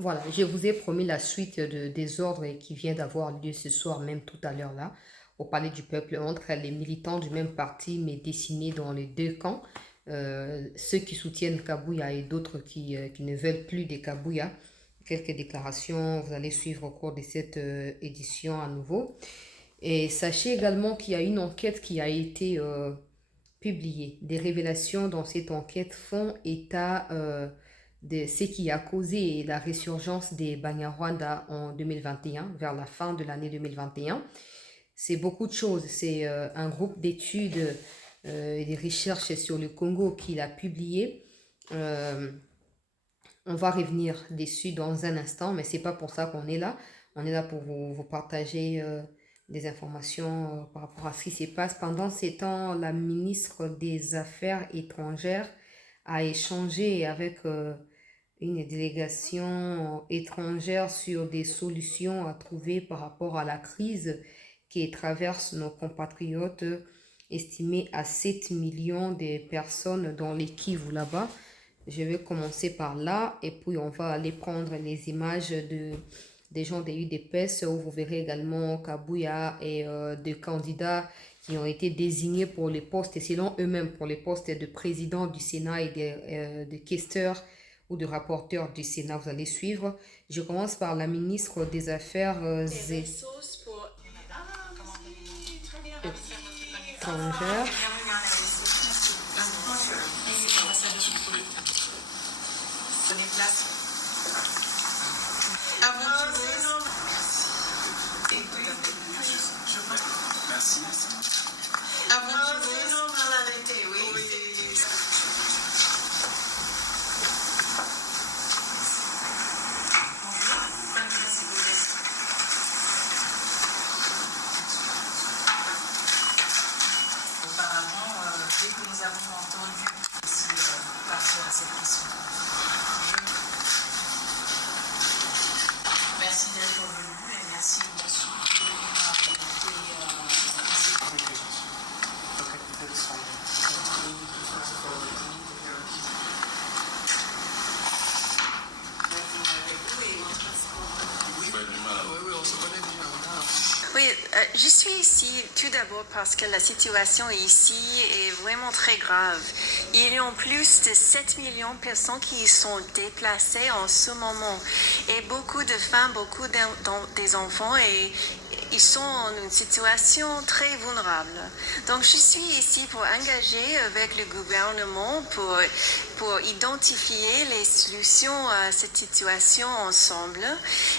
Voilà, je vous ai promis la suite des ordres qui vient d'avoir lieu ce soir, même tout à l'heure là, au Palais du Peuple, entre les militants du même parti, mais dessinés dans les deux camps. Ceux qui soutiennent Kabouya et d'autres qui ne veulent plus des Kabouya. Quelques déclarations, vous allez suivre au cours de cette édition à nouveau. Et sachez également qu'il y a une enquête qui a été publiée. Des révélations dans cette enquête font état de ce qui a causé la résurgence des Banyarwanda en 2021, vers la fin de l'année 2021. C'est beaucoup de choses. C'est un groupe d'études et des recherches sur le Congo qui l'a publié. Euh, on va revenir dessus dans un instant, mais c'est pas pour ça qu'on est là. On est là pour vous partager des informations par rapport à ce qui se passe. Pendant ces temps, la ministre des Affaires étrangères a échangé avec une délégation étrangère sur des solutions à trouver par rapport à la crise qui traverse nos compatriotes, estimés à 7 millions de personnes dans les Kivu là-bas. Je vais commencer par là et puis on va aller prendre les images des gens des UDPS où vous verrez également Kabouya et des candidats qui ont été désignés pour les postes, et selon eux-mêmes, pour les postes de président du Sénat et de questeurs ou de rapporteurs du Sénat. Vous allez suivre. Je commence par la ministre des Affaires étrangères. Oui, je suis ici tout d'abord parce que la situation ici est vraiment très grave. Il y a en plus de 7 millions de personnes qui sont déplacées en ce moment. Et beaucoup de femmes, beaucoup des enfants, et ils sont en une situation très vulnérable. Donc je suis ici pour engager avec le gouvernement pour identifier les solutions à cette situation ensemble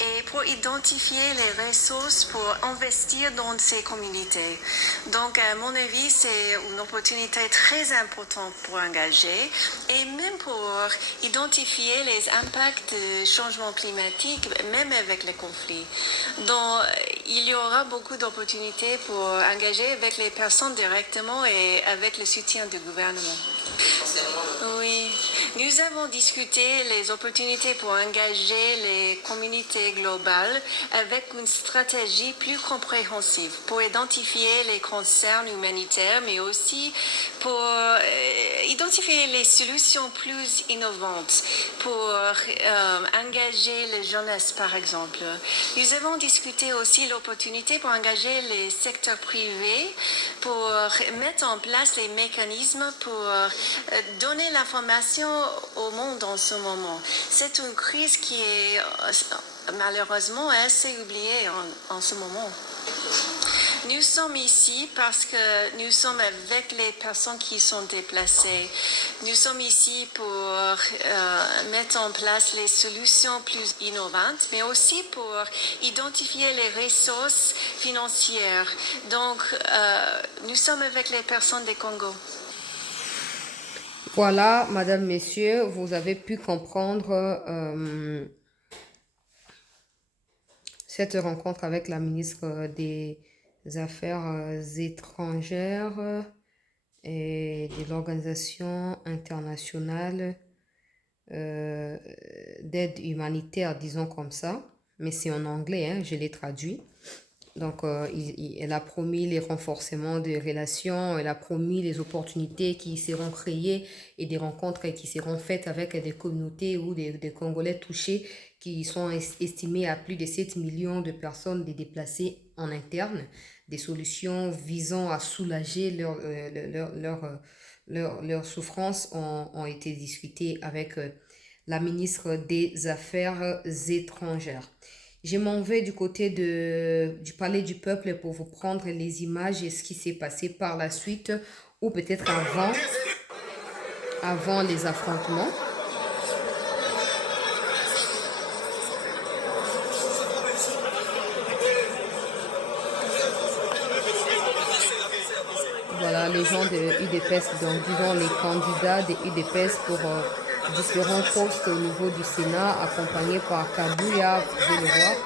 et pour identifier les ressources pour investir dans ces communautés. Donc à mon avis, c'est une opportunité très importante pour engager et même pour identifier les impacts du changement climatique, même avec les conflits. Donc il y aura beaucoup d'opportunités pour engager avec les personnes directement et avec le soutien du gouvernement. Oui, nous avons discuté les opportunités pour engager les communautés globales avec une stratégie plus compréhensive pour identifier les concerns humanitaires, mais aussi pour identifier les solutions plus innovantes pour engager les jeunesses, par exemple. Nous avons discuté aussi l'opportunité pour engager les secteurs privés pour mettre en place les mécanismes pour donner l'information au monde en ce moment. C'est une crise qui est malheureusement assez oubliée en ce moment. Nous sommes ici parce que nous sommes avec les personnes qui sont déplacées. Nous sommes ici pour mettre en place les solutions plus innovantes, mais aussi pour identifier les ressources financières. Donc, nous sommes avec les personnes du Congo. Voilà, madame, messieurs, vous avez pu comprendre cette rencontre avec la ministre des Affaires étrangères et de l'Organisation internationale d'aide humanitaire, disons comme ça. Mais c'est en anglais, hein, je l'ai traduit. Donc, elle a promis les renforcements des relations, elle a promis les opportunités qui seront créées et des rencontres qui seront faites avec des communautés ou des Congolais touchés qui sont estimés à plus de 7 millions de personnes des déplacés en interne. Des solutions visant à soulager leur souffrance ont été discutées avec la ministre des Affaires étrangères. Je m'en vais du côté du Palais du Peuple pour vous prendre les images et ce qui s'est passé par la suite ou peut-être avant les affrontements. Voilà les gens de UDPS, donc disons les candidats de UDPS pour différents postes au niveau du Sénat, accompagnés par Kabouya, vous pouvez le voir.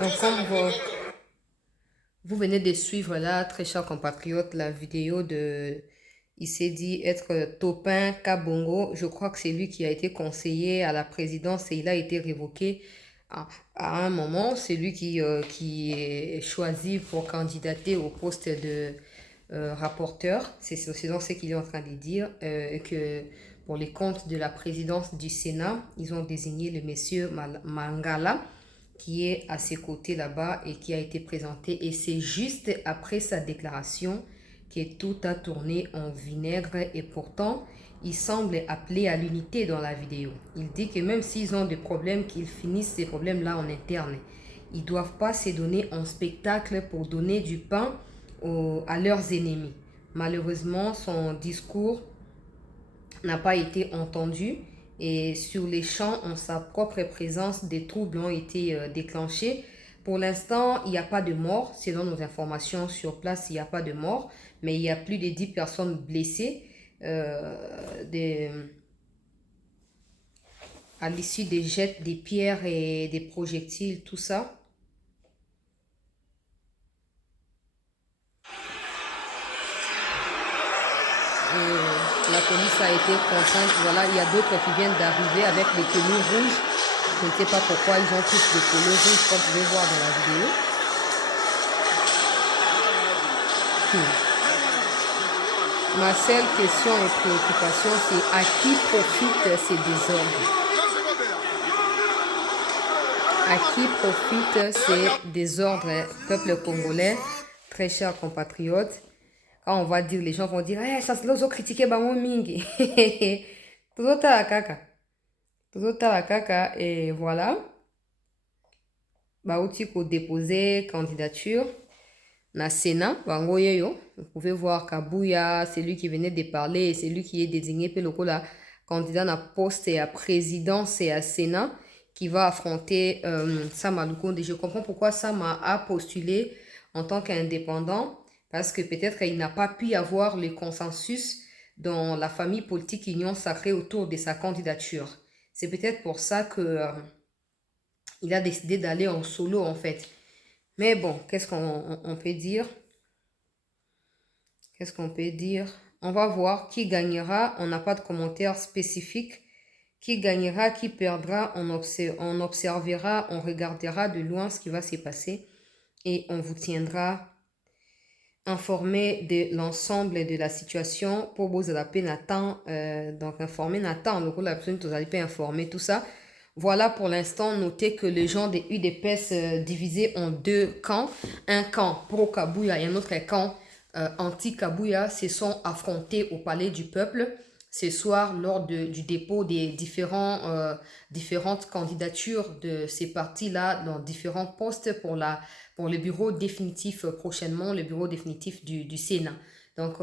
Donc, comme vous venez de suivre là, très chers compatriotes, la vidéo il s'est dit être Topin Kabongo. Je crois que c'est lui qui a été conseiller à la présidence et il a été révoqué à un moment. C'est lui qui est choisi pour candidater au poste de rapporteur. C'est donc ce qu'il est en train de dire. Que pour les comptes de la présidence du Sénat, ils ont désigné le monsieur Mangala, qui est à ses côtés là-bas et qui a été présenté. Et c'est juste après sa déclaration que tout a tourné en vinaigre et pourtant, il semble appeler à l'unité dans la vidéo. Il dit que même s'ils ont des problèmes, qu'ils finissent ces problèmes-là en interne. Ils ne doivent pas se donner en spectacle pour donner du pain à leurs ennemis. Malheureusement, son discours n'a pas été entendu. Et sur les champs, en sa propre présence, des troubles ont été déclenchés. Pour l'instant, il n'y a pas de mort. Selon nos informations sur place, il n'y a pas de mort. Mais il y a plus de 10 personnes blessées à l'issue des jets, des pierres et des projectiles, tout ça. ça a été contraint. Voilà, il y a d'autres qui viennent d'arriver avec les tenues rouges. Je ne sais pas pourquoi ils ont tous des tenues rouges, comme vous pouvez voir dans la vidéo. Ma seule question et préoccupation, c'est à qui profitent ces désordres? À qui profitent ces désordres, peuple congolais, très chers compatriotes? Quand on va dire, les gens vont dire, ça c'est l'ozo critiqué Bango Mingi. Tout à la caca. Tout à la caca. Et voilà. Bauti pour déposer candidature. Na Sénat, Bango Yeyo. Vous pouvez voir Kabouya, c'est lui qui venait de parler, c'est lui qui est désigné pour le candidat à poste et à présidence et à Sénat qui va affronter Sama Lukonde. Je comprends pourquoi Sama a postulé en tant qu'indépendant, parce que peut-être qu'il n'a pas pu avoir le consensus dans la famille politique Union Sacrée autour de sa candidature. C'est peut-être pour ça que il a décidé d'aller en solo en fait. Mais bon, qu'est-ce qu'on peut dire? Qu'est-ce qu'on peut dire? On va voir qui gagnera. On n'a pas de commentaires spécifiques. Qui gagnera, qui perdra, on observera, on regardera de loin ce qui va se passer et on vous tiendra informé de l'ensemble de la situation pour vous adapter Nathan, donc informer Nathan, le rôle absolu, vous allez pas informer tout ça. Voilà pour l'instant, notez que les gens des UDPS divisés en deux camps. Un camp pro-Kabouya et un autre camp anti-Kabouya se sont affrontés au palais du peuple ce soir lors du dépôt des différentes candidatures de ces partis-là dans différents postes pour le bureau définitif prochainement, le bureau définitif du Sénat. Donc,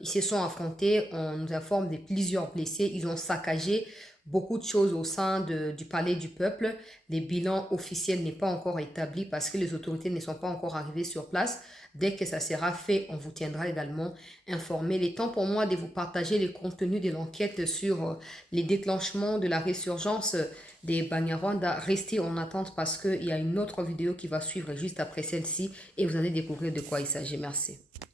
ils se sont affrontés, on nous informe de plusieurs blessés, ils ont saccagé beaucoup de choses au sein du palais du peuple. Les bilans officiels n'est pas encore établi parce que les autorités ne sont pas encore arrivées sur place. Dès que ça sera fait, on vous tiendra également informé. Il est temps pour moi de vous partager les contenus de l'enquête sur les déclenchements de la résurgence des Banyarwanda. Restez en attente parce qu'il y a une autre vidéo qui va suivre juste après celle-ci et vous allez découvrir de quoi il s'agit. Merci.